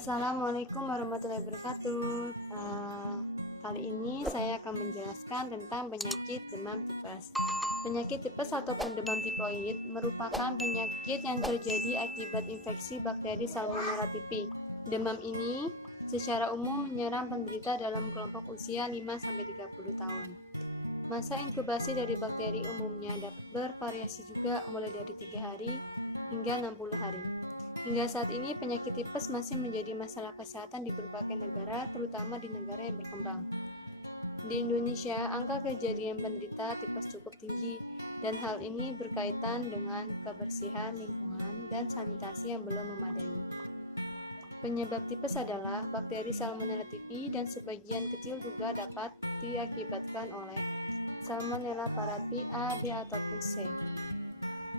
Assalamualaikum warahmatullahi wabarakatuh. Kali ini saya akan menjelaskan tentang penyakit demam tipes. Penyakit tipes ataupun demam tipoid merupakan penyakit yang terjadi akibat infeksi bakteri Salmonella typhi. Demam ini secara umum menyerang penderita dalam kelompok usia 5-30 tahun. Masa inkubasi dari bakteri umumnya dapat bervariasi juga mulai dari 3 hari hingga 60 hari. Hingga saat ini, penyakit tipes masih menjadi masalah kesehatan di berbagai negara, terutama di negara yang berkembang. Di Indonesia, angka kejadian penderita tipes cukup tinggi, dan hal ini berkaitan dengan kebersihan lingkungan dan sanitasi yang belum memadai. Penyebab tipes adalah bakteri Salmonella typhi dan sebagian kecil juga dapat diakibatkan oleh Salmonella parathi A, B, ataupun C.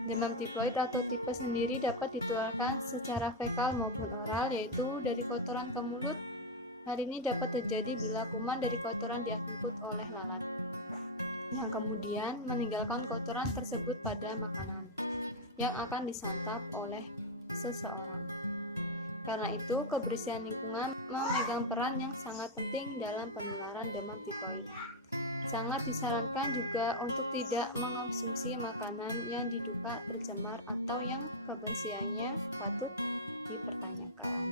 Demam tipoid atau tipes sendiri dapat ditularkan secara fekal maupun oral, yaitu dari kotoran ke mulut. Hal ini dapat terjadi bila kuman dari kotoran diangkut oleh lalat, yang kemudian meninggalkan kotoran tersebut pada makanan yang akan disantap oleh seseorang. Karena itu, kebersihan lingkungan memegang peran yang sangat penting dalam penularan demam tipoid. Sangat disarankan juga untuk tidak mengonsumsi makanan yang diduga tercemar atau yang kebersihannya patut dipertanyakan.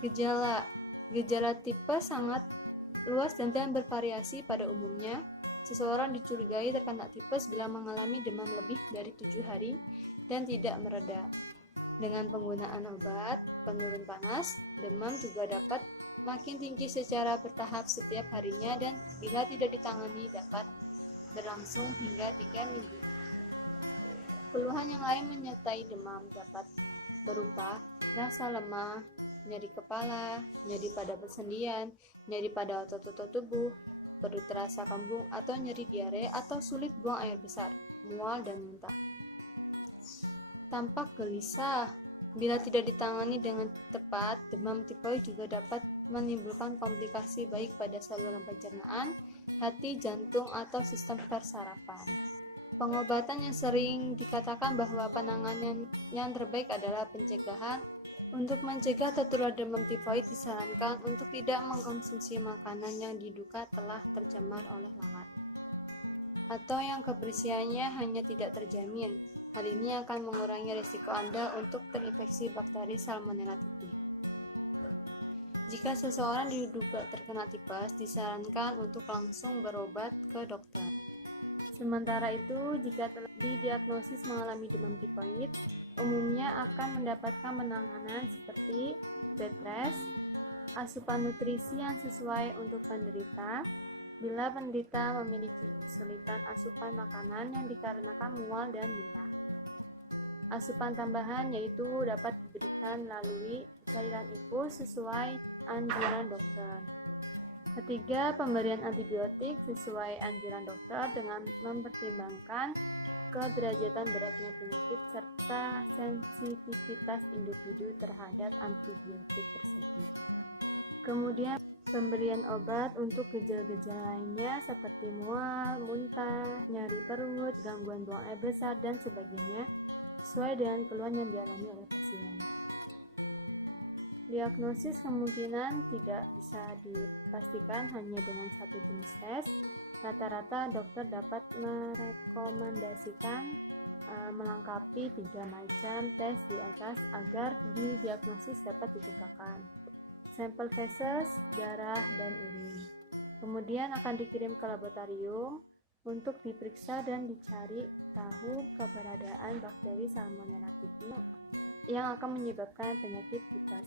Gejala tipes sangat luas dan bervariasi. Pada umumnya, seseorang dicurigai terkena tipes bila mengalami demam lebih dari 7 hari dan tidak mereda. Dengan penggunaan obat penurun panas, demam juga dapat makin tinggi secara bertahap setiap harinya, dan bila tidak ditangani dapat berlangsung hingga 3 minggu. Keluhan yang lain menyertai demam dapat berupa rasa lemah, nyeri kepala, nyeri pada persendian, nyeri pada otot-otot tubuh, perut terasa kembung atau nyeri diare atau sulit buang air besar, mual dan muntah. Tampak gelisah. Bila tidak ditangani dengan tepat, demam tipoid juga dapat menimbulkan komplikasi baik pada saluran pencernaan, hati, jantung, atau sistem persarafan. Pengobatan yang sering dikatakan bahwa penanganan yang terbaik adalah pencegahan. Untuk mencegah tertular demam tipoid, disarankan untuk tidak mengkonsumsi makanan yang diduga telah tercemar oleh lalat atau yang kebersihannya hanya tidak terjamin. Hal ini akan mengurangi risiko Anda untuk terinfeksi bakteri Salmonella typhi. Jika seseorang diduga terkena tipes, disarankan untuk langsung berobat ke dokter. Sementara itu, jika telah didiagnosis mengalami demam tipoid, umumnya akan mendapatkan penanganan seperti bed rest, asupan nutrisi yang sesuai untuk penderita. Bila penderita memiliki kesulitan asupan makanan yang dikarenakan mual dan muntah, asupan tambahan yaitu dapat diberikan melalui cairan infus sesuai anjuran dokter. Ketiga, pemberian antibiotik sesuai anjuran dokter dengan mempertimbangkan kederajatan beratnya penyakit serta sensitivitas individu terhadap antibiotik tersebut. Kemudian, pemberian obat untuk gejala-gejala lainnya seperti mual, muntah, nyeri perut, gangguan buang air besar, dan sebagainya, sesuai dengan keluhan yang dialami oleh pasien. Diagnosis kemungkinan tidak bisa dipastikan hanya dengan satu jenis tes. Rata-rata dokter dapat merekomendasikan melengkapi 3 macam tes di atas agar didiagnosis dapat ditegakkan. Sampel feses, darah, dan urin. Kemudian akan dikirim ke laboratorium untuk diperiksa dan dicari tahu keberadaan bakteri Salmonella typhi yang akan menyebabkan penyakit tipes.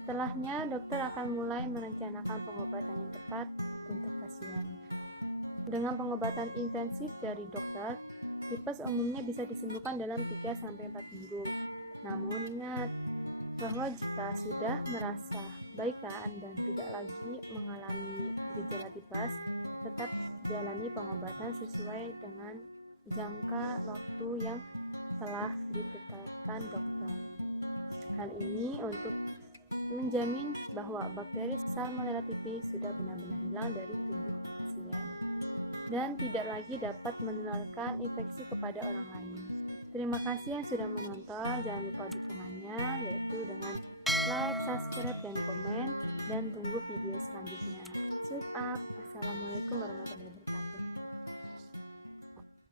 Setelahnya, dokter akan mulai merencanakan pengobatan yang tepat untuk pasien. Dengan pengobatan intensif dari dokter, tipes umumnya bisa disembuhkan dalam 3-4 minggu. Namun ingat bahwa jika sudah merasa baikan dan tidak lagi mengalami gejala tipes, tetap jalani pengobatan sesuai dengan jangka waktu yang telah ditetapkan dokter. Hal ini untuk menjamin bahwa bakteri Salmonella typhi sudah benar-benar hilang dari tubuh pasien dan tidak lagi dapat menularkan infeksi kepada orang lain. Terima kasih yang sudah menonton. Jangan lupa dukungannya, yaitu dengan like, subscribe, dan komen, dan tunggu video selanjutnya. Sweet up. Assalamualaikum warahmatullahi wabarakatuh.